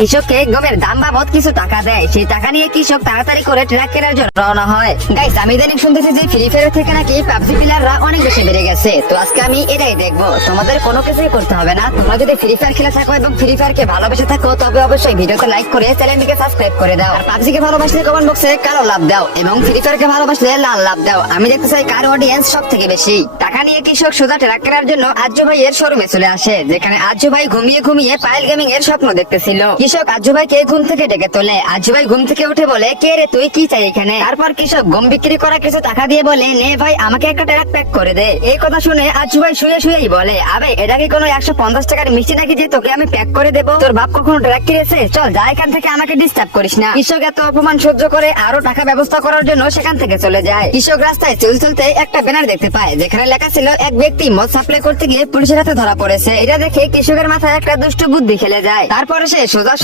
কৃষককে গমের দাম বাবদ কিছু টাকা দেয়, সেই টাকা নিয়ে কৃষক তাড়াতাড়ি করে ট্রাক কেনার জন্য রওনা হয়। গাইস, আমি ইদানিং শুনতেছি যে ফ্রি ফায়ার থেকে নাকি পাবজি প্লেয়াররা অনেক বেশি বেড়ে গেছে। তো আজকে আমি এটাই দেখবো, তোমাদের কোনো কিছুই করতে হবে না। তোমরা যদি ফ্রি ফায়ার খেলে থাকো এবং ফ্রি ফায়ার কে ভালোবেসে থাকো, তবে অবশ্যই ভিডিওতে লাইক করে চ্যানেলটিকে সাবস্ক্রাইব করে দাও। আর পাবজি কে ভালোবাসলে কমেন্ট বক্সে কালো লাভ দাও এবং ফ্রি ফায়ার কে ভালোবাসলে লাল লাভ দাও। আমি দেখতে চাই কার অডিয়েন্স সব থেকে বেশি। টাকা নিয়ে কৃষক সোজা ট্রাক কেনার জন্য আজ্জু ভাইয়ের শোরুমে চলে আসে, যেখানে আজ্জু ভাই ঘুমিয়ে ঘুমিয়ে পায়েল গেমিং এর স্বপ্ন দেখতেছিল। কৃষক আজ্জু ভাইকে ঘুম থেকে ডেকে তোলে। আজ্জু ভাই ঘুম থেকে উঠে বলে, কে রে তুই, কি চাই এখানে? তারপর কৃষক গম বিক্রি করা কিছু টাকা দিয়ে বলে, নে ভাই, আমাকে একটা ট্রাক প্যাক করে দে। এই কথা শুনে আজ্জু ভাই শুয়ে শুয়েই বলে, আবে এটা কি কোনো 150 টাকার মিষ্টি নাকি যে তোকে আমি প্যাক করে দেবো? তোর বাপ কখনো ট্রাক কিনেছে? চল যা এখান থেকে, আমাকে ডিস্টার্ব করিস না। কৃষক এত অপমান সহ্য করে আরো টাকা ব্যবস্থা করার জন্য সেখান থেকে চলে যায়। কৃষক রাস্তায় চলতে চলতে একটা ব্যানার দেখতে পায়, যেখানে লেখা ছিল এক ব্যক্তি মদ সাপ্লাই করতে গিয়ে পুলিশের হাতে ধরা পড়েছে। এটা দেখে কৃষকের মাথায় একটা দুষ্ট বুদ্ধি খেলে যায়। তারপরে সে সোজা